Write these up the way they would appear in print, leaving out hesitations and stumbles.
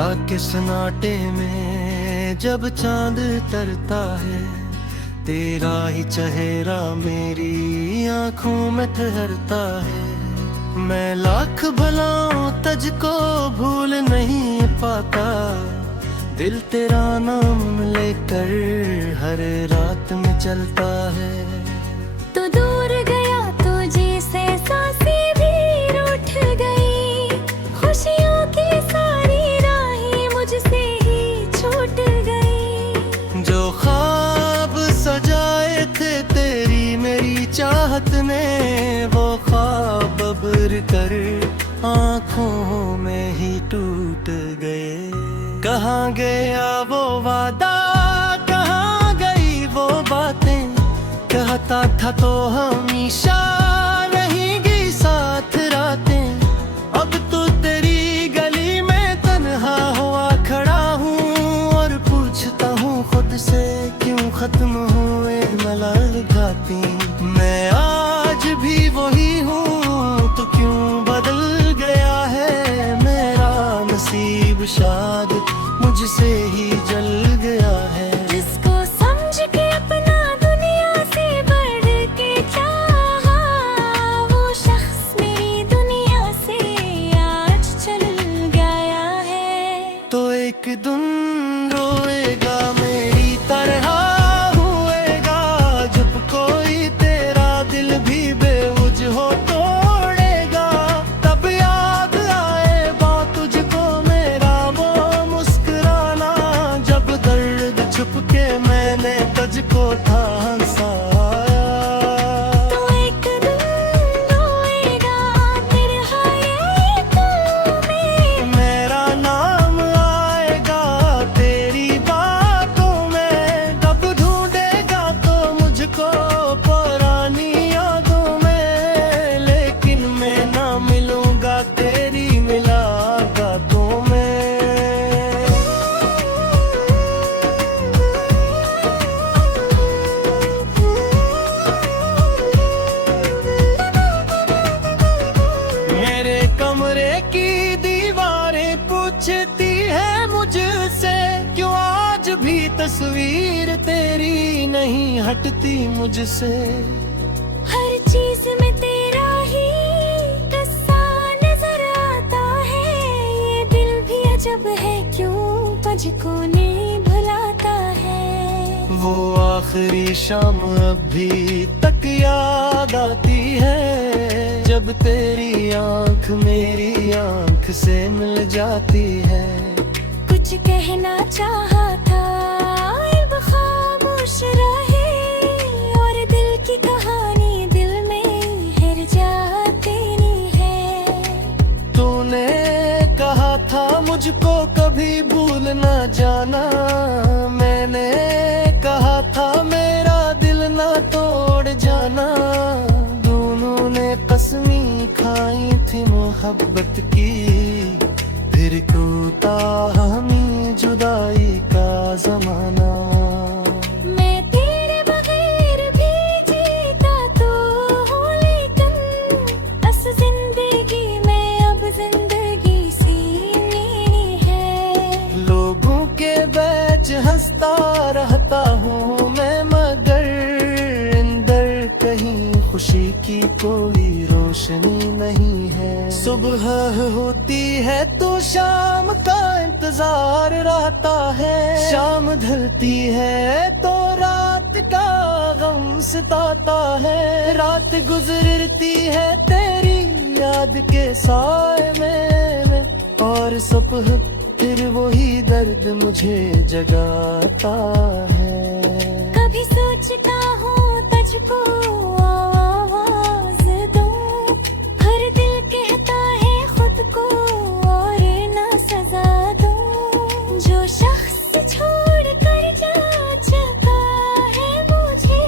रात के सन्नाटे में जब चांद तरता है, तेरा ही चेहरा मेरी आंखों में ठहरता है। मैं लाख भलाऊं तुझको भूल नहीं पाता, दिल तेरा नाम लेकर हर रात में चलता है। तो दूर गया तो जैसे सांसें भी रूठ गई, खुशियों की सारी राहें मुझसे ही छूट गई। जो ख्वाब सजाए थे तेरी मेरी चाहत ने, वो ख्वाब अब्र कर आँखों में ही टूट गए। कहाँ गया वो वादा, कहाँ गई वो बातें, कहता था तो हमेशा रहेंगी साथ रातें। अब तो तेरी गली में तन्हा हुआ खड़ा हूँ और पूछता हूँ खुद से, क्यों खत्म हुए मुलाकातें। मैं आज भी वही हूँ तो क्यों बदल गया है मेरा नसीब, शायद मुझसे ही जल गया है। जिसको समझ के अपना दुनिया से बढ़ के चाहा, वो शख्स मेरी दुनिया से आज चल गया है। तो एक दिन रोएगा मेरी तरह हुएगा, जब कोई तेरा दिल भी बेवजह हो तोड़ेगा। तब याद आएगा तुझको मेरा वो मुस्कुराना, जब दर्द छुप के मैंने तुझको था हंसाया। तो एक दिन रोएगा तेरे हाय दिल में, मेरा नाम आएगा तेरी बातों में। कब ढूंढेगा तो मुझको पुरानी यादों में, लेकिन मैं ना मिलूंगा तेरी मुलाकातों में। मेरे कमरे की दीवारें पूछती है मुझसे, क्यों आज भी तस्वीर तेरी नहीं हटती मुझसे। हर चीज में तेरा ही किस्सा नजर आता है। ये दिल भी अजब है, क्यों तुझको नहीं भुलाता है। वो आखिरी शाम अभी तक याद आती है, जब तेरी आंख मेरी आंख से मिल जाती है। कुछ कहना चाहा था अब खामोश रहे, और दिल की कहानी दिल में हिर जाती है। तूने कहा था मुझको कभी भूल ना जाना, मैंने कहा था मेरा दिल ना तोड़ जाना। दोनों ने कसमें खाई थी मोहब्बत की, फिर टूटा हमें जुदाई का जमाना। मैं तेरे बगैर भी जीता तो हूँ, लेकिन इस जिंदगी में अब जिंदगी सी मेरी है। लोगों के बीच हंसता रहता हूँ मैं, मगर अंदर कहीं खुशी की कोई रोशनी नहीं है। सुबह होती है तो शाम का इंतजार रहता है, शाम ढलती है तो रात का गम सताता है। रात गुजरती है तेरी याद के साए में, और सुबह फिर वही दर्द मुझे जगाता है। कभी सोचता हूँ तुझको आवाज दूं, हर दिल कहता है खुद को और ना सजा दूं। जो शख्स छोड़ कर जा चुका है मुझे,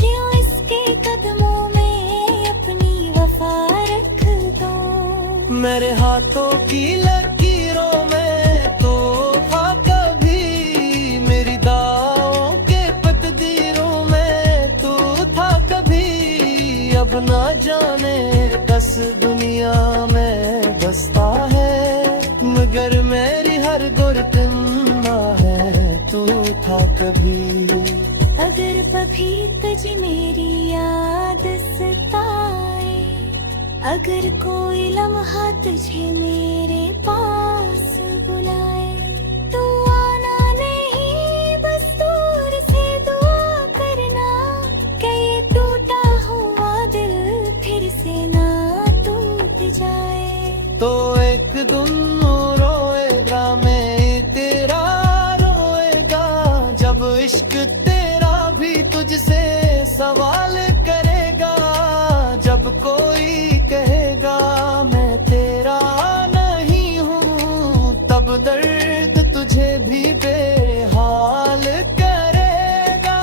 क्यों इसके कदमों में अपनी वफा रख दूं। मेरे हाथों की लकीरों में तो था कभी, मेरी दावों के तकदीरों में तो था कभी। अब ना जाने बस दुनिया में बसता है, मगर मेरी कभी। अगर कभी तुझ मेरी याद सताए, अगर कोई लम्हा तुझे मेरे पास बुलाए, तो आना नहीं, बस दूर से दुआ करना कि ये टूटा हुआ दिल फिर से ना टूट जाए। तो एक दिन रोएगा मैं तेरा रोएगा, जब इश्क तेरा भी तुझसे सवाल करेगा, जब कोई कहेगा मैं तेरा नहीं हूँ, तब दर्द तुझे भी बेहाल करेगा।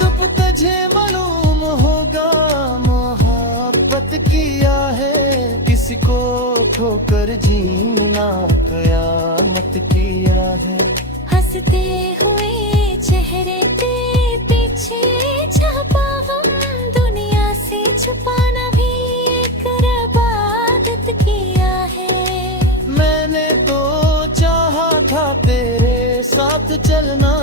तब तुझे मालूम होगा मोहब्बत किया है, किसी को ठोकर जीना कयामत किया है। हंसते हुए चेहरे के पीछे छुपा हम दुनिया से छुपाना भी एक इबादत किया है। मैंने तो चाहा था तेरे साथ चलना,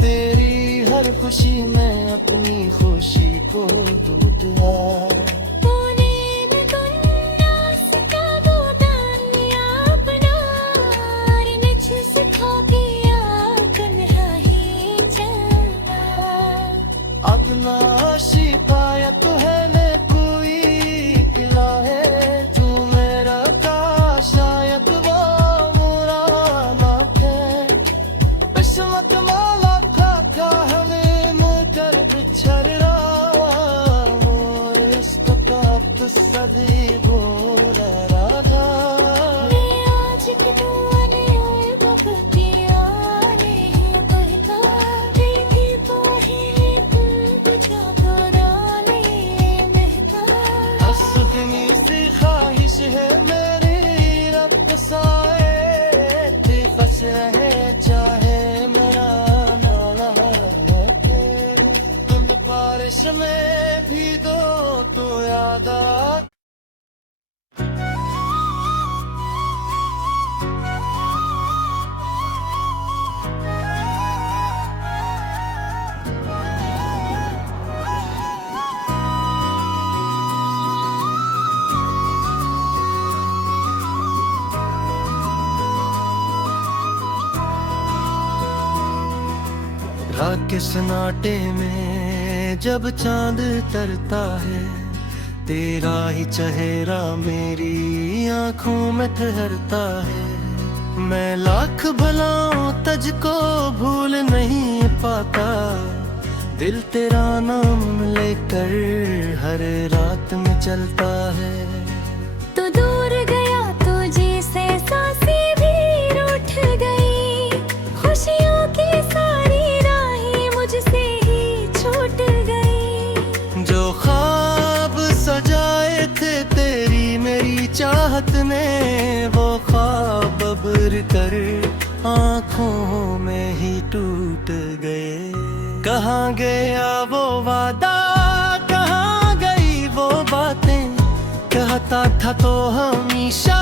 तेरी हर खुशी में अपनी खुशी को दूधा। अब ना शिकायत है न कोई गिला है, तू मेरा का शायद वो मुराना है। किस्मत माला था हमें मुकर बिछड़ रहा, इश्क का तो सदी गोरा रहा। आज की दुआने हुए बबतिया ने बहका, देखी तो ही तुझा पुराने महका। हंसनी सी ख्वाहिश है मेरी रब साए, बस रहे चाहे मेरा नाना है। तुम बारिश में भी दो तो याद आ। रात के सन्नाटे में जब चांद तरता है, तेरा ही चेहरा मेरी आंखों में ठहरता है। मैं लाख भलाऊं तुझको भूल नहीं पाता, दिल तेरा नाम लेकर हर रात में चलता है। तो दूर गया तो जैसे सांसें भी रूठ गई, खुशियों की सारी राहें मुझसे ही छूट गई। जो ख्वाब सजाए थे तेरी मेरी चाहत ने, वो ख्वाब अब्र कर आंखों में ही टूट गए। कहाँ गया वो वादा, कहाँ गई वो बातें, कहता था तो हमेशा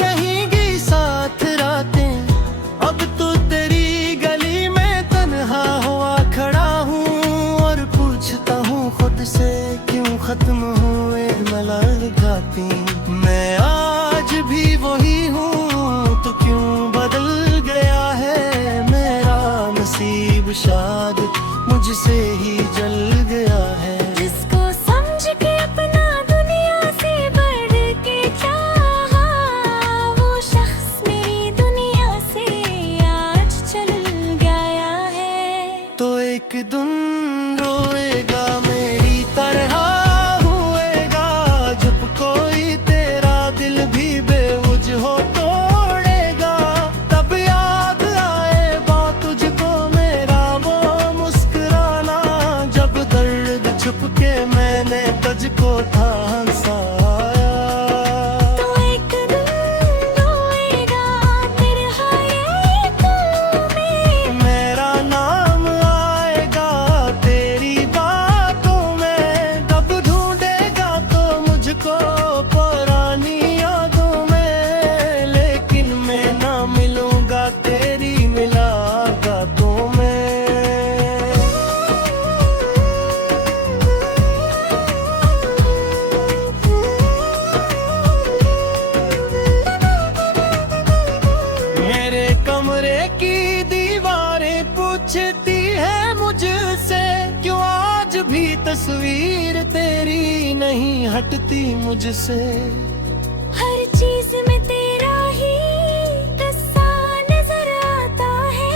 रहेंगी साथ रातें। अब तो तेरी गली में तन्हा हुआ खड़ा हूँ, और पूछता हूँ खुद से क्यों खत्म हुए मुलाकातें। मैं आज भी वही हूँ तो क्यों बदल गया है मेरा नसीब, शायद मुझसे ही जल गया है। जिसको समझ के अपना दुनिया से बढ़ के चाहा, वो शख्स मेरी दुनिया से आज चल गया है। तो एक दिन रोएगा मेरी तरह हुएगा, जब कोई मुझसे। हर चीज में तेरा ही किस्सा नजर आता है,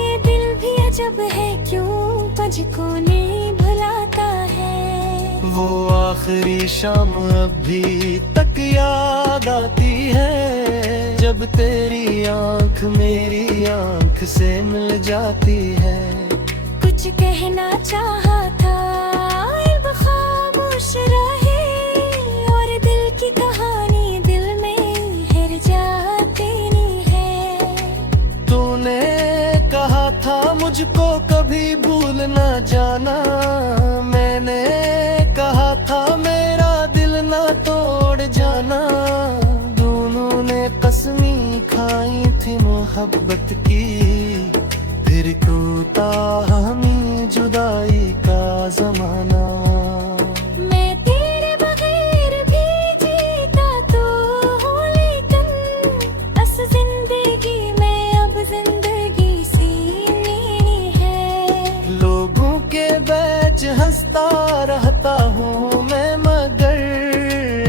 ये दिल भी अजब है क्यों मुझको नहीं भुलाता है। वो आखिरी शाम अभी तक याद आती है, जब तेरी आंख मेरी आंख से मिल जाती है। कुछ कहना चाहा था अब खामोश रहे, और दिल की कहानी दिल में हिर जाती है। तूने कहा था मुझको कभी भूल ना जाना, मैंने कहा था मेरा दिल ना तोड़ जाना। दोनों ने कसमें खाई थी मोहब्बत की, फिर टूटा हमें जुदाई का जमाना। मैं तेरे बगैर भी जीता तो हूँ, लेकिन इस जिंदगी में अब जिंदगी सीनी है। लोगों के बीच हंसता रहता हूँ मैं, मगर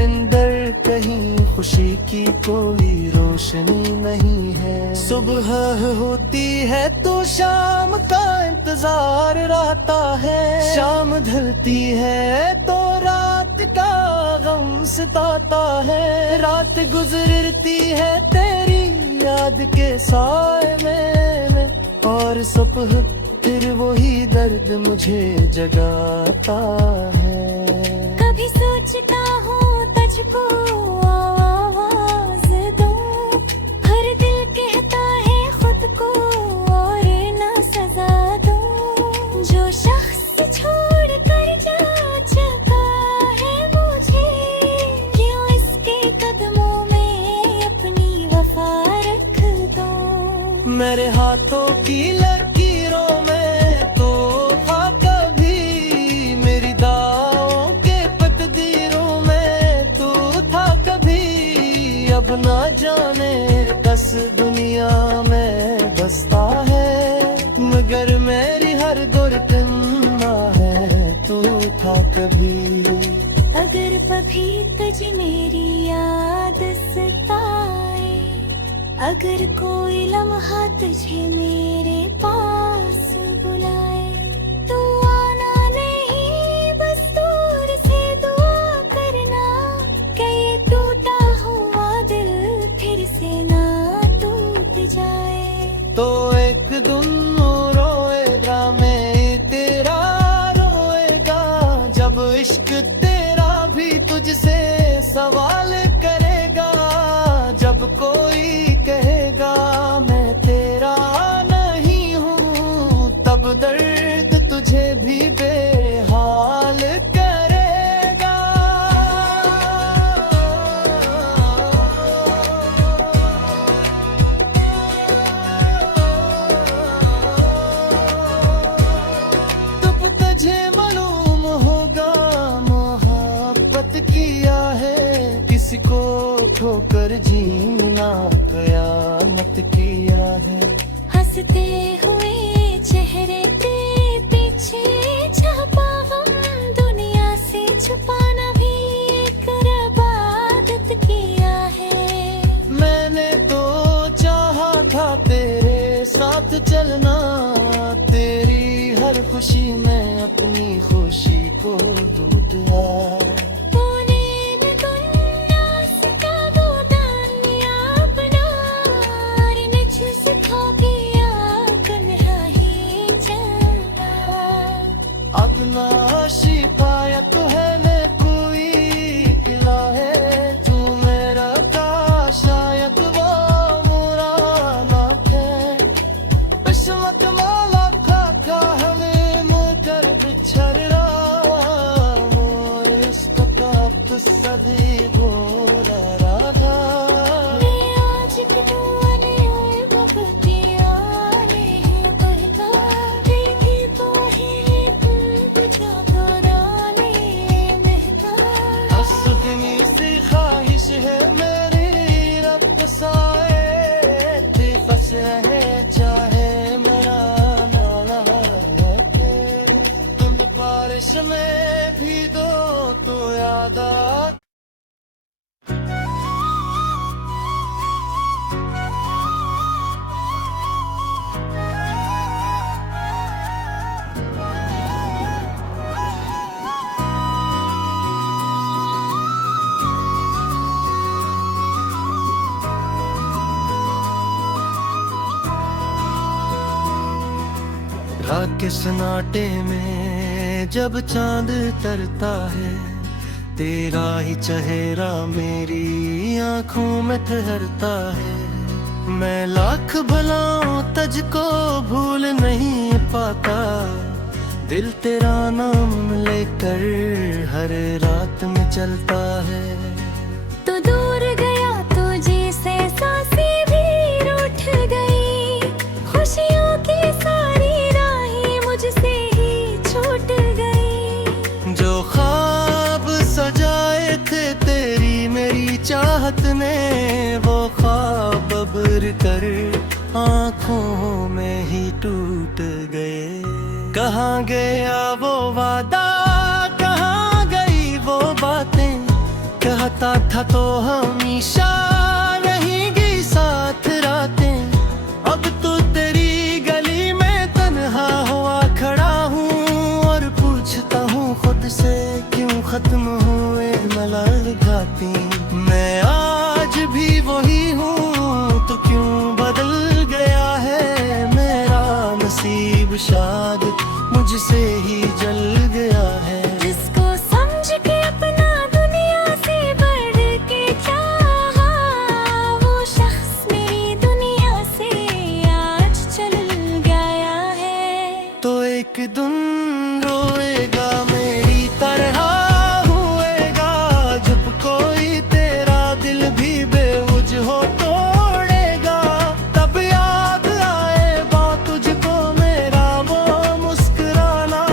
अंदर कहीं खुशी की कोई रोशनी नहीं है। सुबह होती है तो शाम का इंतजार रहता है, शाम ढलती है तो रात का गम सताता है। रात गुजरती है तेरी याद के साए में, और सुबह फिर वही दर्द मुझे जगाता है। कभी सोचता हूँ तुझको आवाज दूं, हर दिल कहता है खुद को और ना सजा दूं। जो शख्स छोड़ कर जा चुका है मुझे, क्यों इसके कदमों में अपनी वफा रख दूं। मेरे हाथों की लकीरों में तो था कभी, मेरी दावों के तकदीरों में तू था कभी। अब ना जाने कस दुनिया में बसता है, मगर मेरी हर गुरतना है तू था कभी। अगर कभी तुझ मेरी याद सताए, अगर कोई लम्हा तुझे मेरे पास बुलाए, तो आना नहीं बस दूर से दुआ करना, कि ये टूटा हुआ दिल फिर से ना टूट जाए। तो एक दिन रोएगा मैं तेरा रोएगा, जब इश्क तेरा भी तुझसे सवाल करेगा। जब कोई कहेगा मैं तेरा नहीं हूँ, तब दर्द तुझे भी बेहाल करेगा। तब तुझे मालूम होगा मोहब्बत किया है, किसी को ठोकर जीना कयामत किया है। हंसते हुए चेहरे के पीछे छुपा हम, दुनिया से छुपाना भी एक इबादत किया है। मैंने तो चाहा था तेरे साथ चलना, तेरी हर खुशी में अपनी खुशी को दूं दिया। तूने न दुनिया से कबो दानिया अपना, और न सिखा दिया कन्हा ही चलना। अब ना शिकायत है मैं कोई गिला है, तू मेरा था शायद वो मुराना है। किस्मत माला था हमें मुकर बिछड़ रहा, और इसको कब सदी गोरा रहा। मैं आज क्यों आने और बबतिया नहीं बहता, देखी तो ही तुझा पुराने महका। असुदनी सी ख्वाहिश है मेरी रब साए, थी फंस रहे चाहे मेरा नाना है। तुम बारिश में भी दो तो याद आ रात के सन्नाटे में जब चांद तरता है, तेरा ही चेहरा मेरी आंखों में ठहरता है। मैं लाख भलाओं तुझको भूल नहीं पाता, दिल तेरा नाम लेकर हर रात में चलता है। तो दूर गया तो जैसे सांसें भी रूठ गई, खुशियों की सारी राहें मुझसे ही छूट गई। जो ख्वाब सजाए थे तेरी मेरी चाहत ने, वो ख्वाब अब्र कर आँखों में ही टूट गए। कहाँ गया वो वादा, कहाँ गई वो बातें, कहता था तो हमेशा रहेंगी साथ रातें। अब तो तेरी गली में तन्हा हुआ खड़ा हूँ, और पूछता हूँ खुद से क्यों खत्म हुए मुलाकातें। मैं आज भी वही हूँ तो क्यों बदल गया है मेरा नसीब, शायद मुझसे ही जल गया है। जिसको समझ के अपना दुनिया से बढ़ के चाहा, वो शख्स मेरी दुनिया से आज चल गया है। तो एक दिन रोएगा मेरी तरह हुएगा, जब कोई तेरा दिल भी बेवजह हो तोड़ेगा। तब याद आएगा तुझको मेरा वो मुस्कुराना,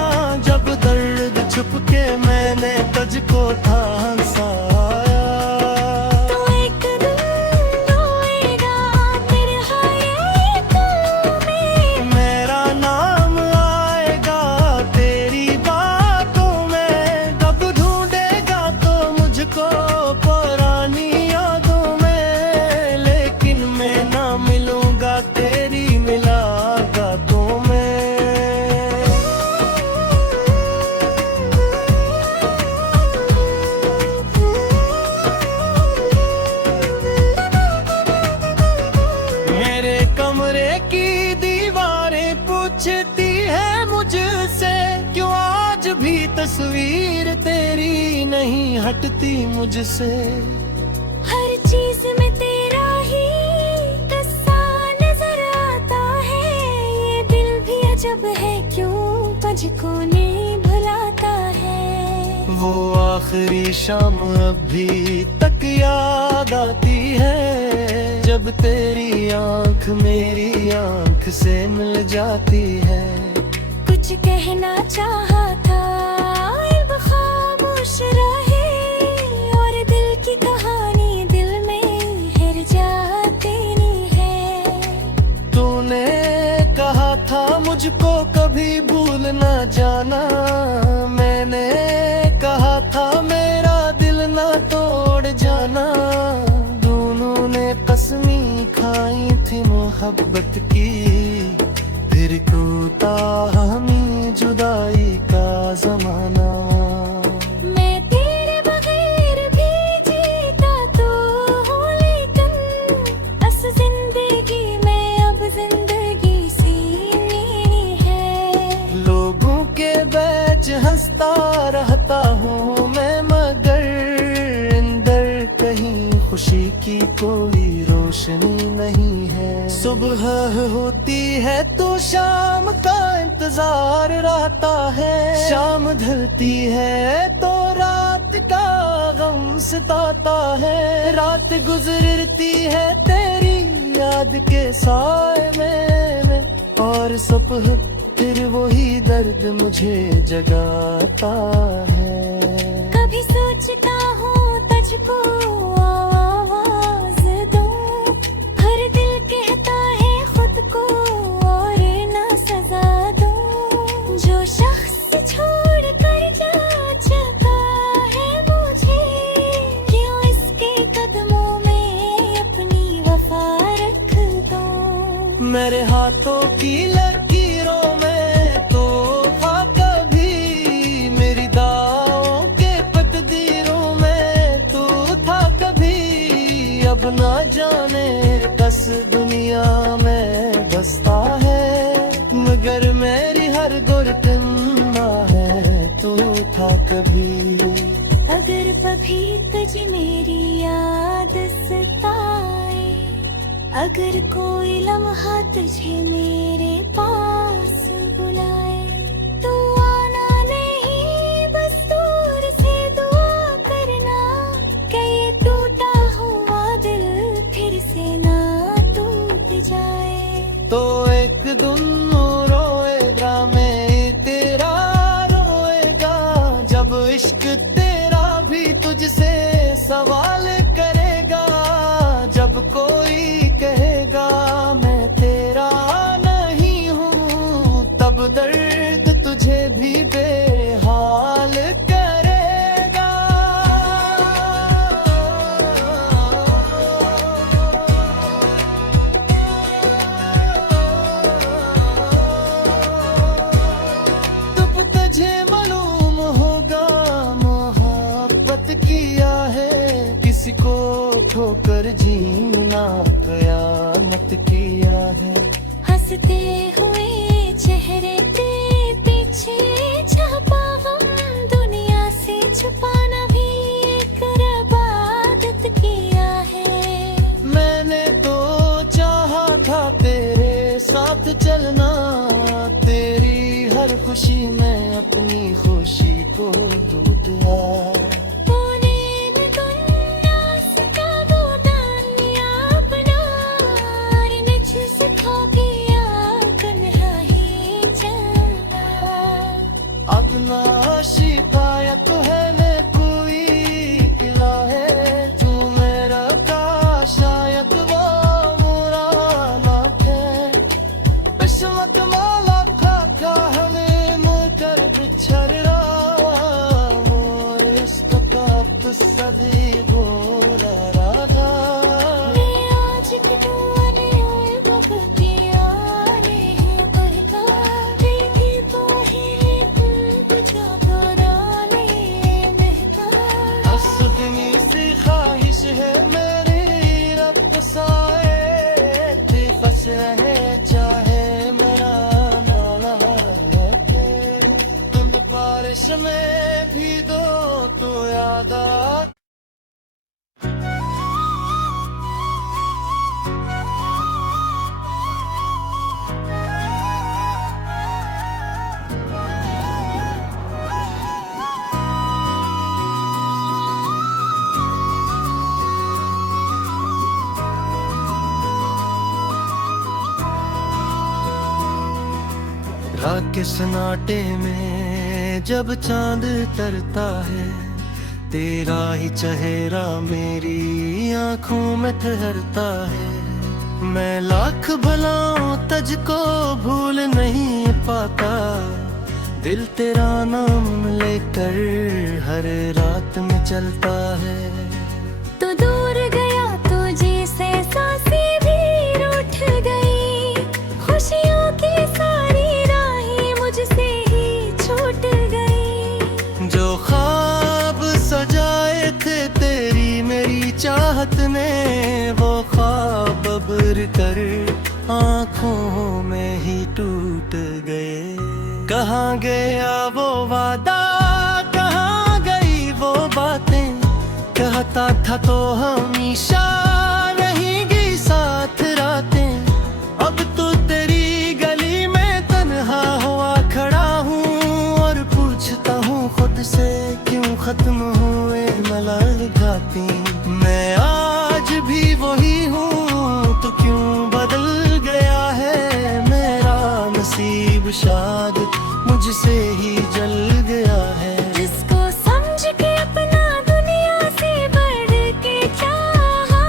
जब दर्द छुप के मैंने तुझको था हंसाया। तो एक दिन रोएगा तेरे हाय में, मेरा नाम आएगा तेरी बातों में। कब ढूंढेगा तो मुझको पुरानी यादों में, लेकिन मैं ना मिलूंगा तेरी मुलाकातों में। मेरे कमरे की दीवारें पूछती है मुझसे, क्यों आज भी तस्वीर तेरी नहीं हटती मुझसे। हर चीज में तेरा ही किस्सा नजर आता है, ये दिल भी अजब है क्यों तुझको नहीं भुलाता है। वो आखिरी शाम अभी तक याद आती है, जब तेरी आंख मेरी आंख से मिल जाती है। कुछ कहना चाहा था अब खामोश रहे, और दिल की कहानी दिल में हिर जाती है। तूने कहा था मुझको कभी भूल ना जाना, मैंने कहा था मेरा दिल ना तोड़ जाना। दोनों ने कसमी खाई थी मोहब्बत की, फिर टूटा हमें जुदाई का जमाना। मैं तेरे बगैर भी जीता तो हूँ, लेकिन अस जिंदगी में अब जिंदगी सी नहीं है। लोगों के बीच हंसता रहता हूँ मैं, मगर अंदर कहीं खुशी की कोई रोशनी नहीं है। सुबह होती है तो शाम का इंतजार रहता है, शाम ढलती है तो रात का गम सताता है। रात गुजरती है तेरी याद के साए में, और सुबह फिर वही दर्द मुझे जगाता है। कभी सोचता हूँ तुझको आवाज दूं, हर दिल कहता है खुद को और ना सजा दूं। जो शख्स छोड़ कर जा चुका है मुझे, क्यों इसके कदमों में अपनी वफा रख दूं। मेरे हाथों की लकीरों में तो था कभी, मेरी दावों के तकदीरों में तो था कभी। अब ना जाने कस दुनिया में बसता है, मगर मेरी भी तुझ मेरी याद सताए, अगर कोई लम्हा तुझे मेरे पास बुलाए, तो आना नहीं, बस दूर से दुआ करना, कि ये टूटा हुआ दिल फिर से ना टूट जाए। तो एक दिन रोएगा मैं तेरा रोएगा, जब इश्क तेरा भी तुझसे सवाल करेगा, जब कोई कहेगा मैं तेरा नहीं हूँ, तब दर्द तुझे भी बेहाल करेगा। तब तुझे मालूम होगा मोहब्बत किया है, किसी को ठोकर जीना कयामत किया है। हंसते हुए चेहरे पे पीछे छुपा हम, दुनिया से छुपाना भी एक इबादत किया है। मैंने तो चाहा था तेरे साथ चलना, तेरी हर खुशी में अपनी खुशी को दूं दिया। अब ना शिकायत है न कोई गिला है, तू मेरा का शायद वो मुराना है। किस्मत माला खाता हमें मुकर बिछड़ रहा, और इसको कब सदी बोला रहा। मैं आज कितने बखतिया नहीं बरका, देखी तो ही तुझा पुराने महका। असुदनी सी ख्वाहिश है मेरी रब साए, ते बस रहे चाहे मेरा नाला है। तुम बारिश में भी दो तो याद आ। रात के सन्नाटे में जब चांद तरता है, तेरा ही चेहरा मेरी आंखों में ठहरता है। मैं लाख भलाऊं तुझको भूल नहीं पाता, दिल तेरा नाम लेकर हर रात में चलता है। तो दूर गया तो जैसे सांसें भी रूठ गई, खुशियों की सारी राहें मुझसे ही छूट गई। जो ख्वाब सजाए थे तेरी मेरी चाहत ने, वो ख्वाब अब्र कर आँखों में ही टूट गए। कहाँ गया वो वादा, कहाँ गई वो बातें, कहता था तो हमेशा रहेंगी साथ रातें। अब तो तेरी गली में तन्हा हुआ खड़ा हूँ, और पूछता हूँ खुद से क्यों खत्म हुए मुलाकातें। मैं आज भी वही हूँ तो क्यों बदल गया है मेरा नसीब, शायद मुझसे ही जल गया है। जिसको समझ के अपना दुनिया से बढ़ के चाहा,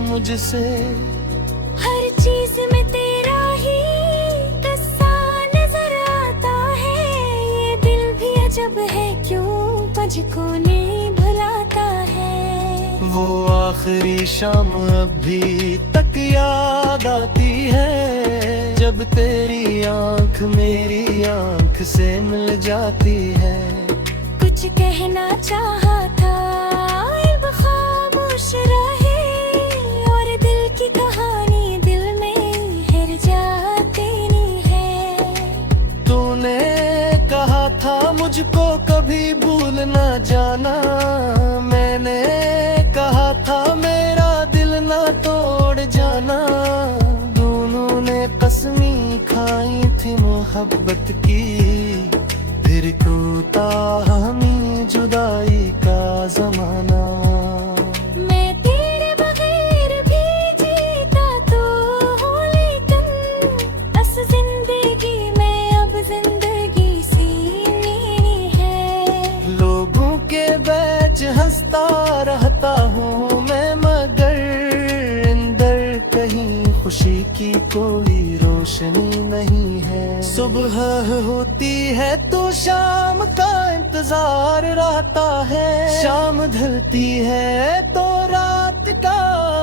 मुझसे। हर चीज में तेरा ही किस्सा नजर आता है, ये दिल भी अजब है क्यों मुझको नहीं भुलाता है। वो आखिरी शाम अभी तक याद आती है, जब तेरी आंख मेरी आंख से मिल जाती है। कुछ कहना चाहा था अब खामोश रहे, और दिल की कहानी दिल में हिर जाती है। तूने कहा था मुझको कभी भूल ना जाना, मैंने कहा था मेरा दिल ना तोड़ जाना। दोनों ने कसमी खाई थी मोहब्बत की, फिर टूटा हमें जुदाई का जमाना। मैं तेरे बगैर भी जीता तो हूँ, लेकिन बस जिंदगी में अब जिंदगी सीनी है। लोगों के बीच हंसता रहता हूँ मैं, मगर अंदर कहीं खुशी की कोई रोशनी नहीं है। सुबह होती है तो शाम का इंतजार रहता है, शाम ढलती है तो रात का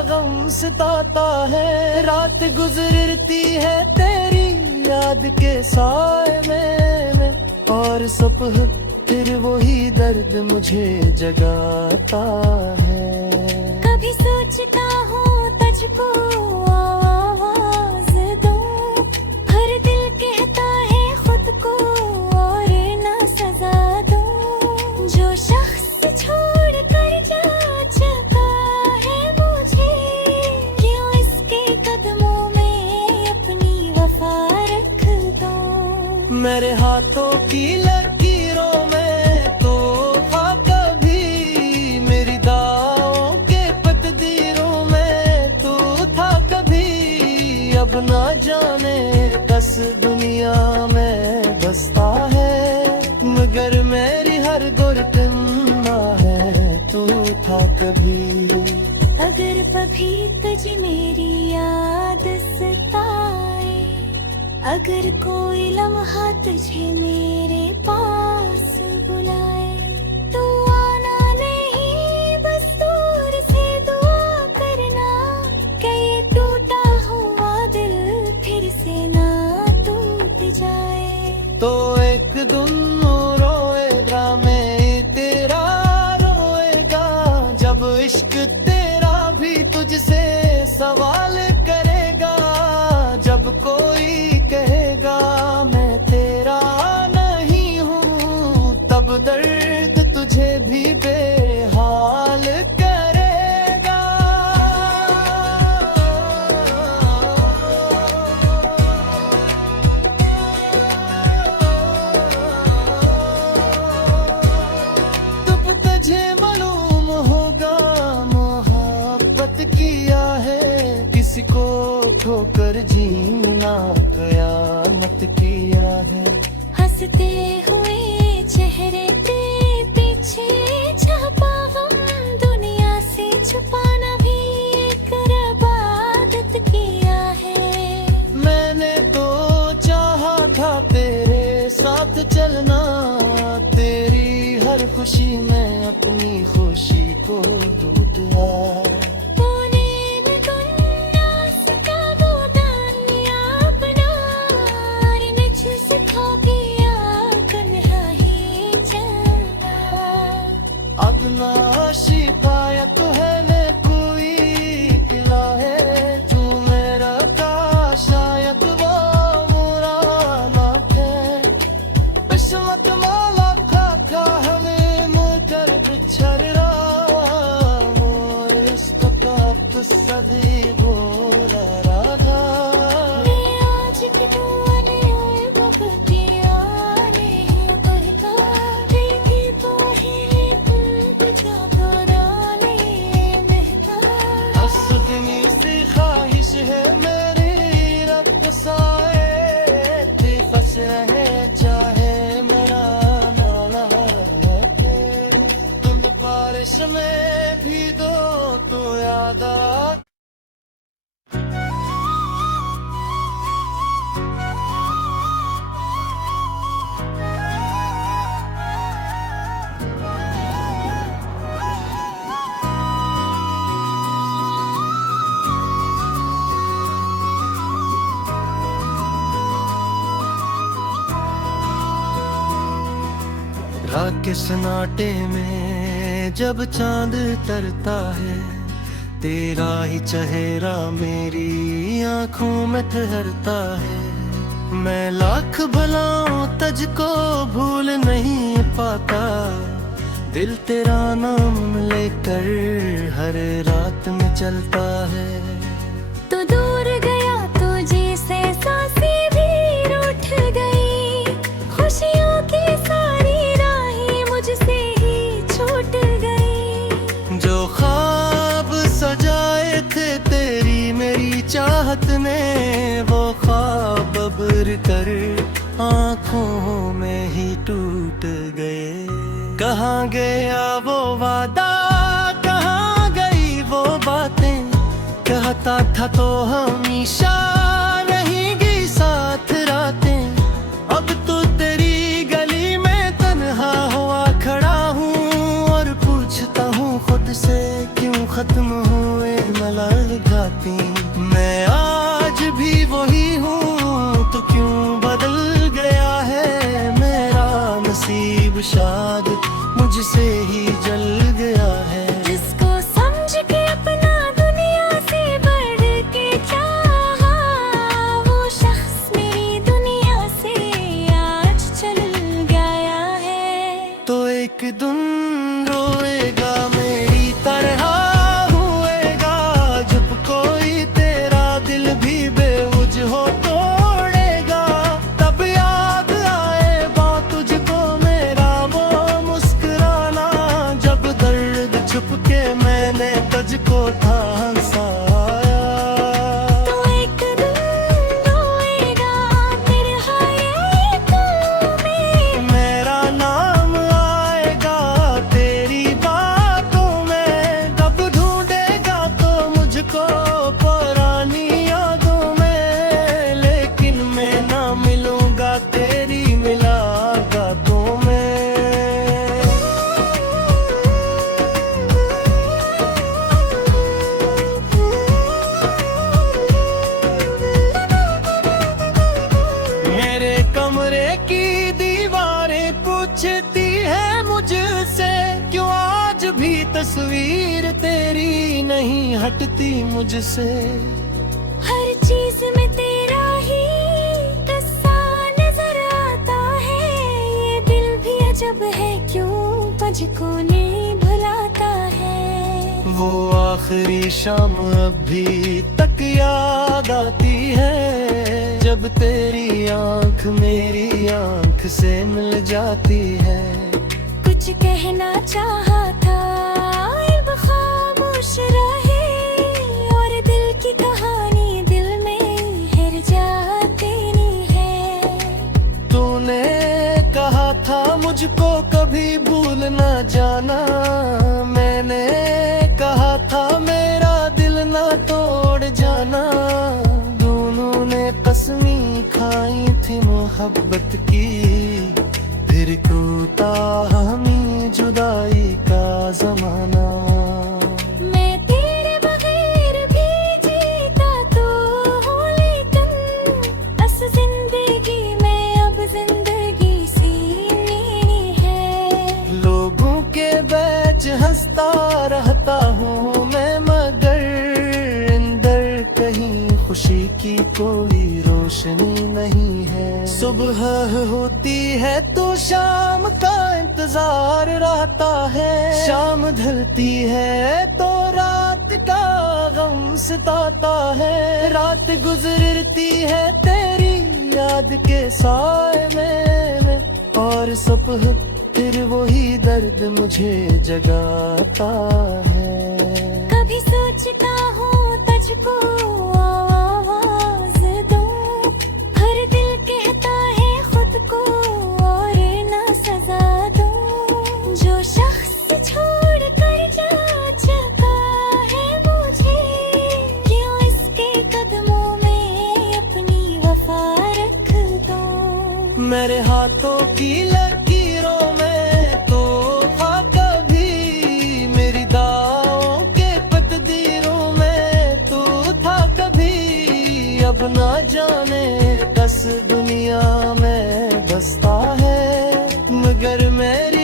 गम सताता है। रात गुजरती है तेरी याद के साए में, और सुबह फिर वही दर्द मुझे जगाता है। कभी सोचता हूँ तुझको आवाज दूं, हर दिल कहता है खुद को और ना सजा दूं। जो शख्स छोड़ कर जा चुका है मुझे, क्यों इसके कदमों में अपनी वफा रख दूं। मेरे हाथों की लकीरों में तो था कभी, मेरी दावों के तकदीरों में तो था कभी। अब ना जाने बस दुनिया में बसता है, मगर मेरी हर गुरतन्ना है तू था कभी। अगर कभी तुझे मेरी याद सताए, अगर कोई लम्हा तुझे मेरे पास बुलाए, तो आना नहीं बस दूर से दुआ करना, कि ये टूटा हुआ दिल फिर से ना टूट जाए। तो एक दिन रोएगा मैं तेरा रोएगा, जब इश्क तेरा भी तुझसे सवाल करेगा। जब कोई कहेगा मैं तेरा नहीं हूँ, तब दर्द तुझे भी बेहाल करेगा। तब तुझे मालूम होगा मोहब्बत किया है, किसी को ठोकर जीना कयामत किया है। हंसते हुए चेहरे के पीछे छुपा हम दुनिया से छुपाना भी एक इबादत किया है। मैंने तो चाहा था तेरे साथ चलना, तेरी हर खुशी में अपनी खुशी को ढूंढा। अब ना शिकायत है न कोई गिला है, तू मेरा का शायद वो मुराना है। किस्मत माला खा हमें मुकर बिछड़ रहा, रात के सन्नाटे में जब चांद तरता है, तेरा ही चेहरा मेरी आंखों में ठहरता है। मैं लाख भलाऊं तुझको भूल नहीं पाता, दिल तेरा नाम लेकर हर रात में चलता है। तो दूर गया तो जैसे सांसें भी रूठ गई, खुशियों की सारी राहें मुझसे ही छूट गई। जो ख्वाब सजाए थे तेरी मेरी चाहत ने, वो ख्वाब अब्र कर आंखों में ही टूट गए। कहाँ गया वो वादा, कहाँ गई वो बातें, कहता था तो हमेशा रहेंगी साथ रातें। अब तो तेरी गली में तन्हा हुआ खड़ा हूँ और पूछता हूँ खुद से, क्यों खत्म हुए मुलाकातें। मैं आज भी वही हूँ तो क्यों बदल गया है मेरा नसीब, शायद मुझसे ही जल गया है। जिसको समझ के अपना दुनिया से बढ़ के चाहा, वो शख्स मेरी दुनिया से आज चल गया है। तो एक दिन रोएगा मेरी तरह हुएगा, जब कोई तेरा दिल भी बेवजह हो तोड़ेगा। तब याद आएगा तुझको मेरा वो मुस्कुराना, जब दर्द छुप के मैंने तुझको था हंसाया। तो एक दिन रोएगा तेरे हाय में, मेरा नाम आएगा तेरी बातों में। कब ढूंढेगा तो मुझको पुरानी यादों में, लेकिन मैं ना मिलूंगा तेरी मुलाकातों में। मेरे कमरे की दीवारें पूछती है मुझसे, क्यों आज भी तस्वीर तेरी नहीं हटती मुझसे। हर चीज में तेरा ही किस्सा नजर आता है। ये दिल भी अजब है, क्यों तुझको नहीं भुलाता है। वो आखिरी शाम अभी तक याद आती है, जब तेरी आंख मेरी आंख से मिल जाती है। कुछ कहना चाहा था अब खामोश रहे, और दिल की कहानी दिल में हिर जाती है। तूने कहा था मुझको कभी भूल ना जाना, मैंने कहा था मेरा दिल ना तोड़ जाना। दोनों ने कसमें खाई थी मोहब्बत की, फिर टूटा हमें जुदाई का जमाना। मैं तेरे बगैर भी जीता तो हूँ, लेकिन अस जिंदगी में अब जिंदगी सी मेरी है। लोगों के बीच हंसता रहता हूँ मैं, मगर अंदर कहीं खुशी की कोई रोशनी नहीं है। सुबह होती है तो शाम का इंतजार रहता है, शाम ढलती है तो रात का गम सताता है। रात गुजरती है तेरी याद के साए में, और सुबह फिर वही दर्द मुझे जगाता है। कभी सोचता हूँ तुझको आवाज दूं, हर दिल कहता है खुद को और ना सजा दूं। जो शख्स छोड़ कर जा चुका है मुझे, क्यों इसके कदमों में अपनी वफा रख दूं। मेरे हाथों की लकीरों में तो था कभी, मेरी दावों के तकदीरों में तो था कभी। अब ना जाने कस दुनिया में बसता है, मगर मेरी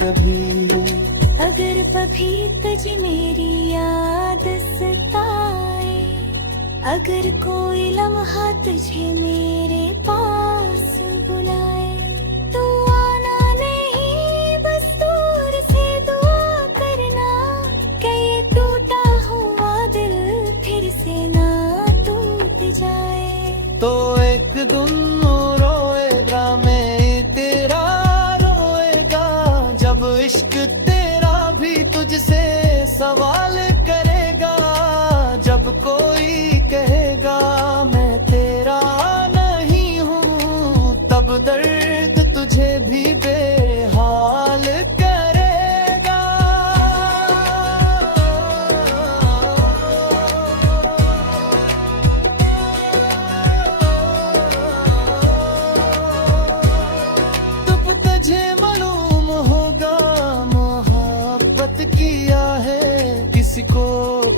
कभी। अगर कभी तुझ मेरी याद सताए, अगर कोई लम्हा तुझे मेरे पास बुलाए, तो आना नहीं, बस दूर से दुआ करना कि ये टूटा हुआ दिल फिर से ना टूट जाए। तो एक दिन रोएगा मैं तेरा रोएगा, जब इश्क तेरा भी तुझसे सवाल करेगा, जब कोई कहेगा मैं तेरा नहीं हूँ, तब दर्द तुझे भी बेहाल करेगा। तब तुझे मालूम होगा मोहब्बत किया है, किसी को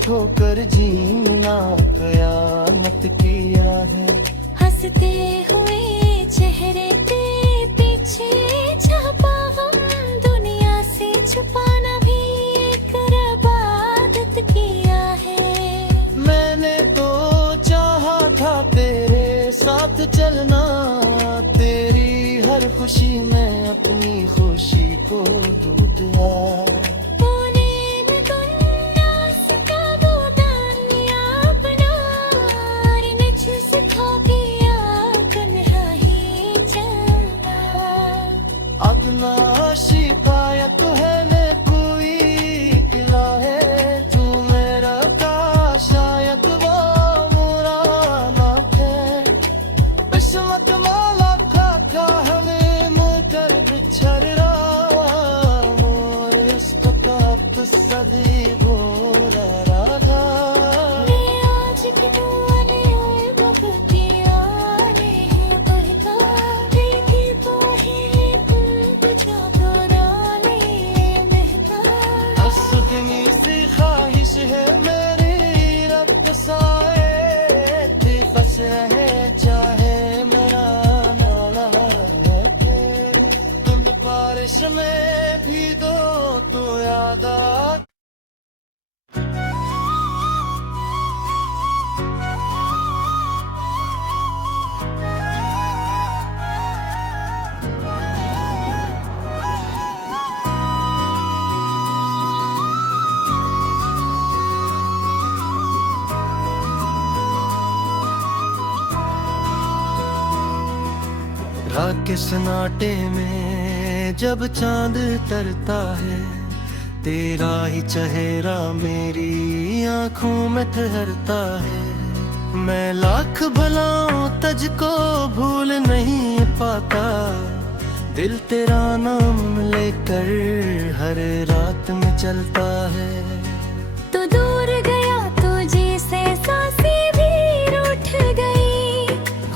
ठोकर जीना कयामत किया है। हंसते हुए चेहरे के पीछे छुपा हम दुनिया से छुपाना भी एक इबादत किया है। मैंने तो चाहा था तेरे साथ चलना, तेरी हर खुशी में अपनी खुशी को डूब दिया। अब ना शिकायत है मैं कोई गिला है, तू मेरा था शायद वो बुरा ना है। किस्मत माला था हमें मुकर बिछड़ रहा, और इश्क का सदी बोल रहा। आज की दुआने बकतिया ने बहका, देखी तो ही तुझा पुराने महका। असुदनी सी ख्वाहिश है मेरी रब साए, बस है चाहे मेरा नाला है। तुम बारिश में भी दो तो याद आ। रात के सन्नाटे में जब चांद तरता है, तेरा ही चेहरा मेरी आंखों में ठहरता है। मैं लाख भलाओं तुझको भूल नहीं पाता, दिल तेरा नाम लेकर हर रात में चलता है। तो दूर गया तो जैसे सांसें भी रूठ गई,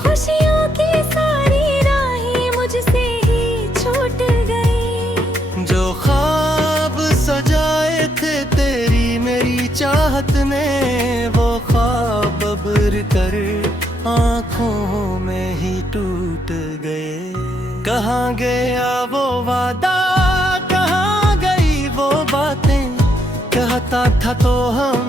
खुशियों की सारी राहें मुझसे ही छूट गई। जो ख्वाब सजाए थे तेरी मेरी चाहत ने, वो ख्वाब अब्र कर आंखों में ही टूट गए। कहाँ गया वो वादा, कहाँ गई वो बातें, कहता था तो हम